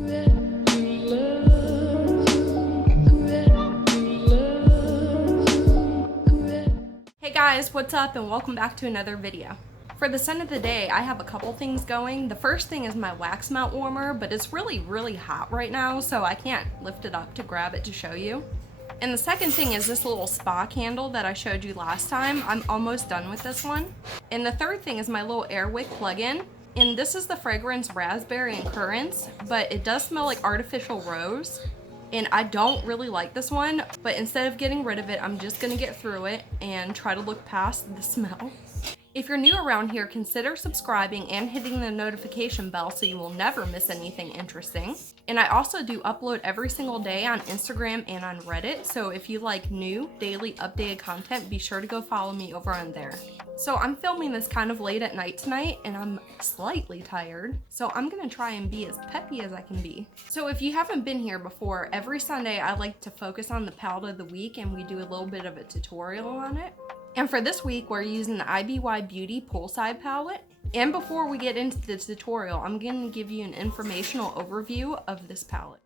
Hey guys, what's up and welcome back to another video. For the scent of the day, I have a couple things going. The first thing is my wax melt warmer, but it's really hot right now, so I can't lift it up to grab it to show you. And the second thing is this little spa candle that I showed you last time. I'm almost done with this one. And the third thing is my little air wick plug-in. And this is the fragrance Raspberry and Currants, but it does smell like artificial rose. And I don't really like this one, but instead of getting rid of it, I'm just gonna get through it and try to look past the smell. If you're new around here, consider subscribing and hitting the notification bell so you will never miss anything interesting. And I also do upload every single day on Instagram and on Reddit, so if you like new, daily updated content, be sure to go follow me over on there. So I'm filming this kind of late at night tonight, and I'm slightly tired, so I'm gonna try and be as peppy as I can be. So if you haven't been here before, every Sunday I like to focus on the palette of the week, and we do a little bit of a tutorial on it. And for this week, we're using the IBY Beauty Poolside palette. And before we get into the tutorial, I'm going to give you an informational overview of this palette.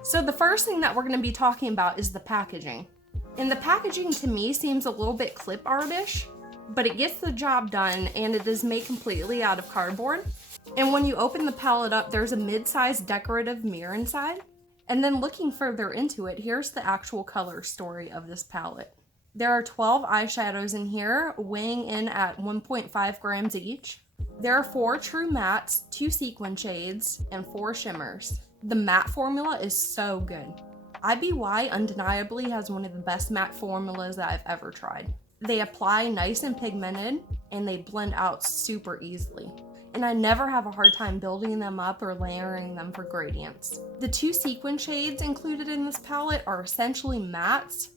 So the first thing that we're going to be talking about is the packaging. And the packaging to me seems a little bit clip artish, but it gets the job done, and it is made completely out of cardboard. And when you open the palette up, there's a mid-sized decorative mirror inside. And then looking further into it, here's the actual color story of this palette. There are 12 eyeshadows in here, weighing in at 1.5 grams each. There are 4 true mattes, 2 sequin shades, and 4 shimmers. The matte formula is so good. IBY undeniably has one of the best matte formulas that I've ever tried. They apply nice and pigmented, and they blend out super easily. And I never have a hard time building them up or layering them for gradients. The 2 sequin shades included in this palette are essentially mattes,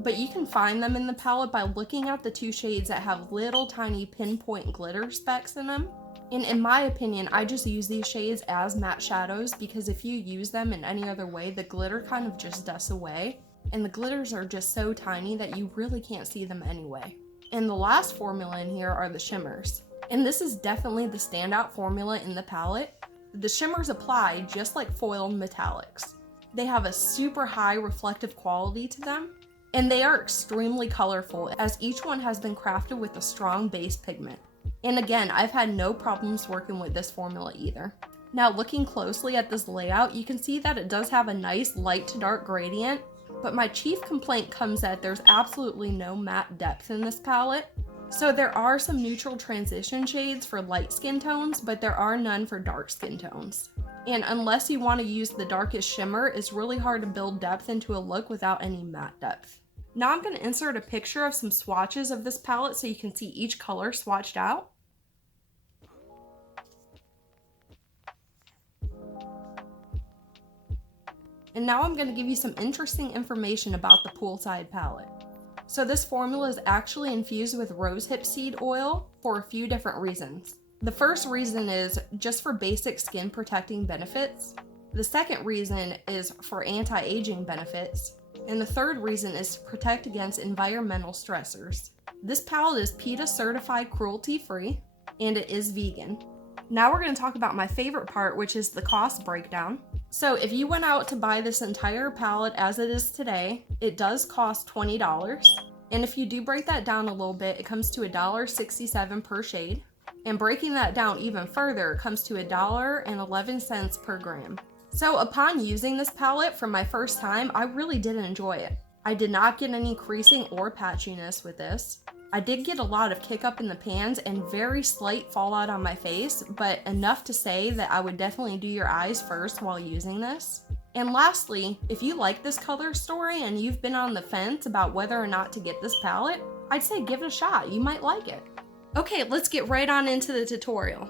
but you can find them in the palette by looking at the 2 shades that have little tiny pinpoint glitter specks in them. And in my opinion, I just use these shades as matte shadows because if you use them in any other way, the glitter kind of just dusts away. And the glitters are just so tiny that you really can't see them anyway. And the last formula in here are the shimmers. And this is definitely the standout formula in the palette. The shimmers apply just like foiled metallics. They have a super high reflective quality to them, and they are extremely colorful as each one has been crafted with a strong base pigment. And again, I've had no problems working with this formula either. Now looking closely at this layout, you can see that it does have a nice light to dark gradient, but my chief complaint comes that there's absolutely no matte depth in this palette. So there are some neutral transition shades for light skin tones, but there are none for dark skin tones. And unless you want to use the darkest shimmer, it's really hard to build depth into a look without any matte depth. Now I'm going to insert a picture of some swatches of this palette so you can see each color swatched out. And now I'm going to give you some interesting information about the Poolside palette. So this formula is actually infused with rosehip seed oil for a few different reasons. The first reason is just for basic skin protecting benefits. The second reason is for anti-aging benefits. And the third reason is to protect against environmental stressors. This palette is PETA certified cruelty free, and it is vegan. Now we're going to talk about my favorite part, which is the cost breakdown. So if you went out to buy this entire palette as it is today, it does cost $20. And if you do break that down a little bit, it comes to $1.67 per shade. And breaking that down even further, it comes to $1.11 per gram. So upon using this palette for my first time, I really did enjoy it. I did not get any creasing or patchiness with this. I did get a lot of kick up in the pans and very slight fallout on my face, but enough to say that I would definitely do your eyes first while using this. And lastly, if you like this color story and you've been on the fence about whether or not to get this palette, I'd say give it a shot, you might like it. Okay, let's get right on into the tutorial.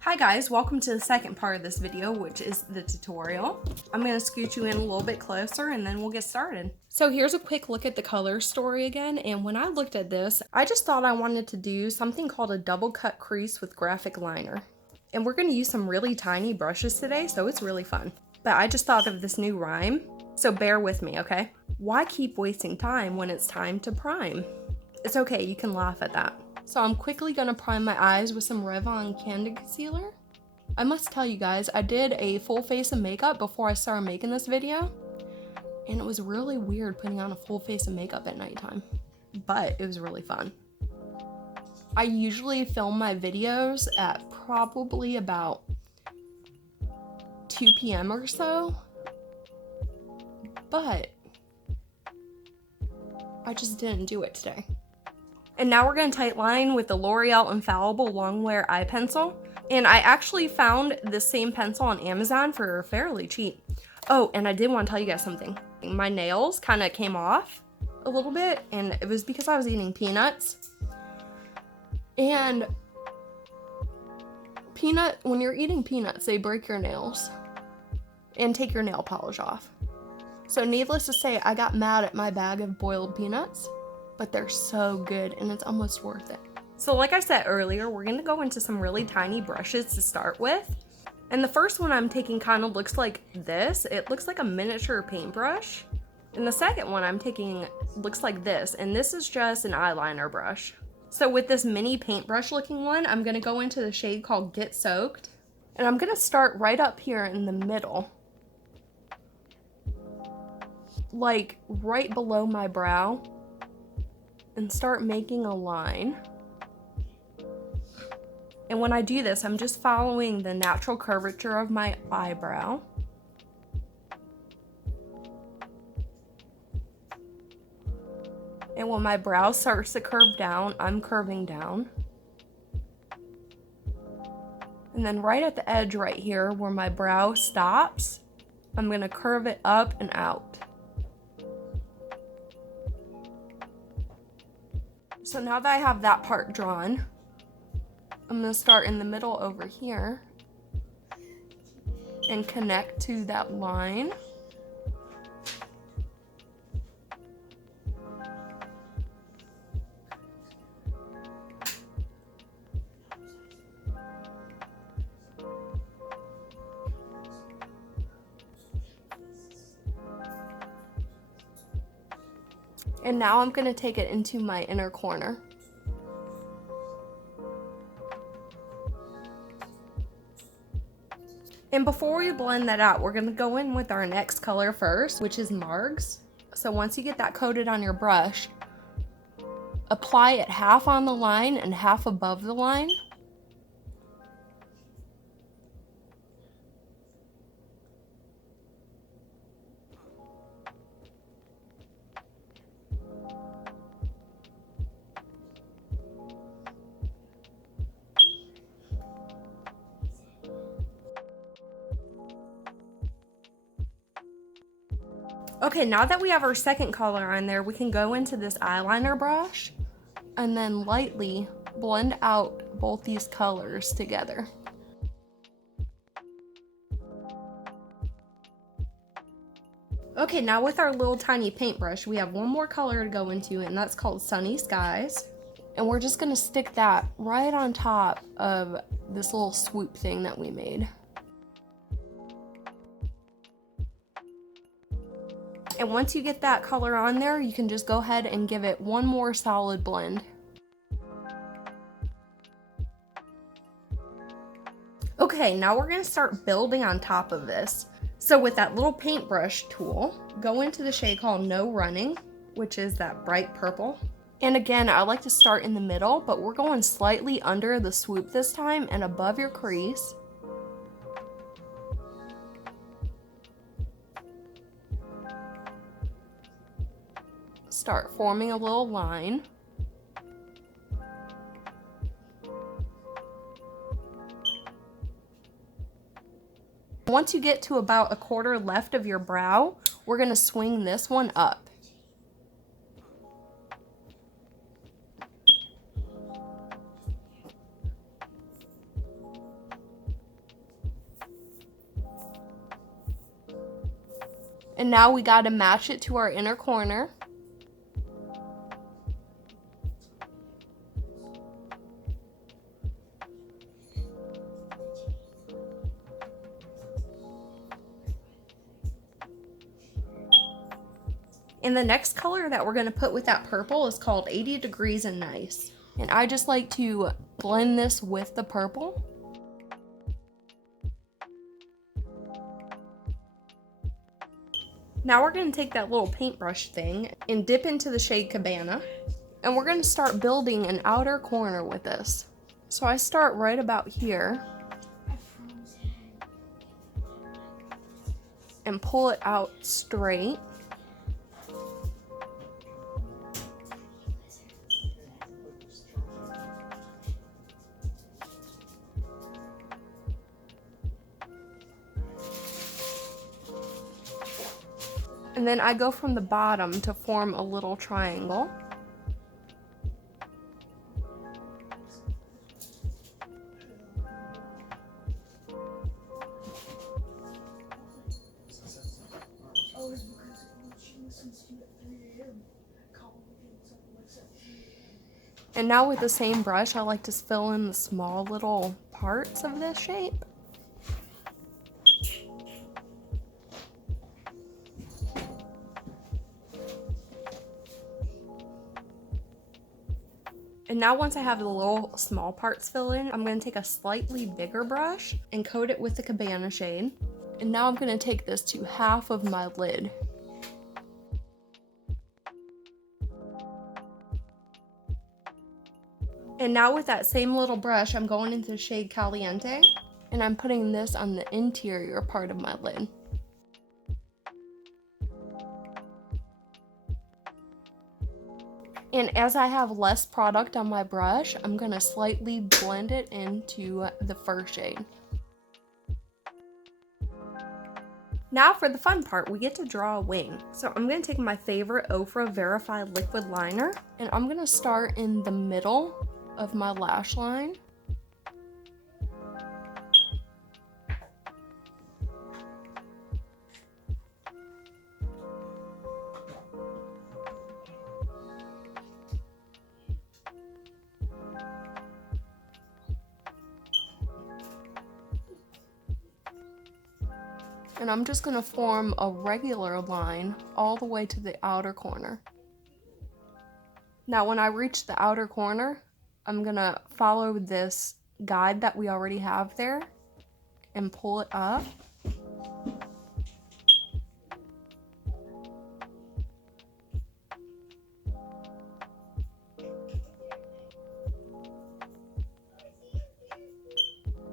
Hi guys, welcome to the second part of this video, which is the tutorial. I'm going to scoot you in a little bit closer and then we'll get started. So here's a quick look at the color story again, and when I looked at this, I just thought I wanted to do something called a double cut crease with graphic liner. And we're going to use some really tiny brushes today, so it's really fun. But I just thought of this new rhyme, so bear with me, okay? Why keep wasting time when it's time to prime? It's okay, you can laugh at that. So I'm quickly gonna prime my eyes with some Revlon Candid Concealer. I must tell you guys, I did a full face of makeup before I started making this video, and it was really weird putting on a full face of makeup at nighttime, but it was really fun. I usually film my videos at probably about 2 p.m. or so, but I just didn't do it today. And now we're gonna tight line with the L'Oreal Infallible Longwear eye pencil. And I actually found this same pencil on Amazon for fairly cheap. Oh, and I did want to tell you guys something. My nails kind of came off a little bit, and it was because I was eating peanuts. And when you're eating peanuts, they break your nails and take your nail polish off. So needless to say, I got mad at my bag of boiled peanuts, but they're so good and it's almost worth it. So like I said earlier, we're gonna go into some really tiny brushes to start with. And the first one I'm taking kind of looks like this. It looks like a miniature paintbrush. And the second one I'm taking looks like this, and this is just an eyeliner brush. So with this mini paintbrush looking one, I'm gonna go into the shade called Get Soaked. And I'm gonna start right up here in the middle, like right below my brow, and start making a line. And when I do this, I'm just following the natural curvature of my eyebrow. And when my brow starts to curve down, I'm curving down. And then right at the edge right here where my brow stops, I'm gonna curve it up and out. So now that I have that part drawn, I'm gonna start in the middle over here and connect to that line. And now I'm gonna take it into my inner corner. And before we blend that out, we're gonna go in with our next color first, which is Margs. So once you get that coated on your brush, apply it half on the line and half above the line. Okay, now that we have our second color on there, we can go into this eyeliner brush and then lightly blend out both these colors together. Okay, now with our little tiny paintbrush, we have one more color to go into, and that's called Sunny Skies. And we're just gonna stick that right on top of this little swoop thing that we made. And once you get that color on there, you can just go ahead and give it one more solid blend. Okay, now we're gonna start building on top of this. So with that little paintbrush tool, go into the shade called No Running, which is that bright purple. And again, I like to start in the middle, but we're going slightly under the swoop this time and above your crease. Start forming a little line. Once you get to about a quarter left of your brow, we're going to swing this one up. And now we got to match it to our inner corner. And the next color that we're going to put with that purple is called 80 Degrees and Nice. And I just like to blend this with the purple. Now we're going to take that little paintbrush thing and dip into the shade Cabana. And we're going to start building an outer corner with this. So I start right about here and pull it out straight. And then I go from the bottom to form a little triangle. And now with the same brush, I like to fill in the small little parts of this shape. And now once I have the little small parts filled in, I'm going to take a slightly bigger brush and coat it with the Cabana shade. And now I'm going to take this to half of my lid. And now with that same little brush, I'm going into the shade Caliente, and I'm putting this on the interior part of my lid. And as I have less product on my brush, I'm going to slightly blend it into the first shade. Now for the fun part, we get to draw a wing. So I'm going to take my favorite Ofra Verified Liquid Liner, and I'm going to start in the middle of my lash line. And I'm just going to form a regular line all the way to the outer corner. Now when I reach the outer corner, I'm going to follow this guide that we already have there and pull it up.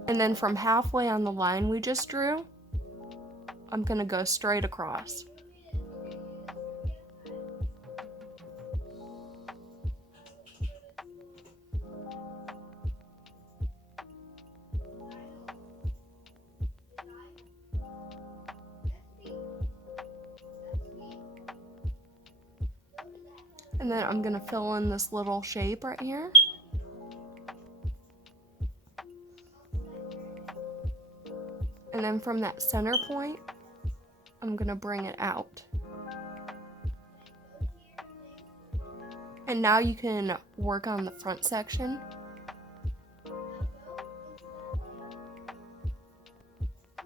And then from halfway on the line we just drew, I'm going to go straight across. And then I'm going to fill in this little shape right here. And then from that center point, I'm going to bring it out. And now you can work on the front section.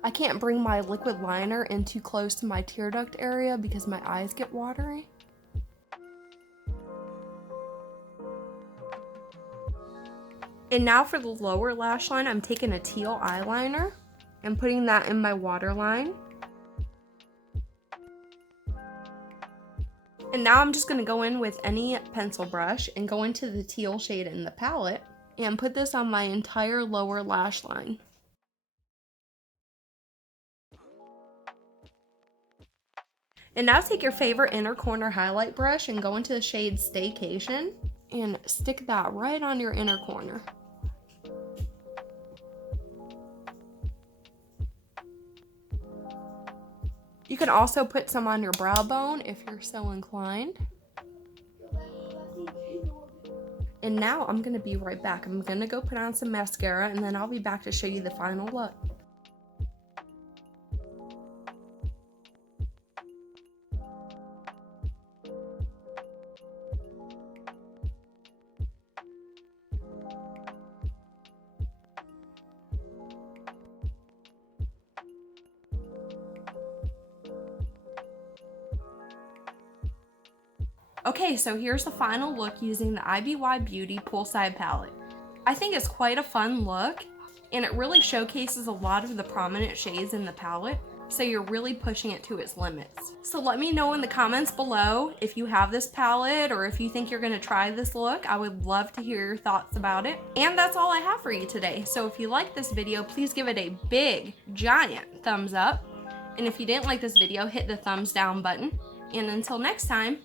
I can't bring my liquid liner in too close to my tear duct area because my eyes get watery. And now for the lower lash line, I'm taking a teal eyeliner and putting that in my waterline. And now I'm just going to go in with any pencil brush and go into the teal shade in the palette and put this on my entire lower lash line. And now take your favorite inner corner highlight brush and go into the shade Staycation and stick that right on your inner corner. You can also put some on your brow bone if you're so inclined. And now I'm going to be right back. I'm going to go put on some mascara and then I'll be back to show you the final look. Okay, so here's the final look using the IBY Beauty Poolside palette. I think it's quite a fun look, and it really showcases a lot of the prominent shades in the palette, so you're really pushing it to its limits. So let me know in the comments below if you have this palette or if you think you're gonna try this look. I would love to hear your thoughts about it. And that's all I have for you today. So if you like this video, please give it a big, giant thumbs up. And if you didn't like this video, hit the thumbs down button. And until next time,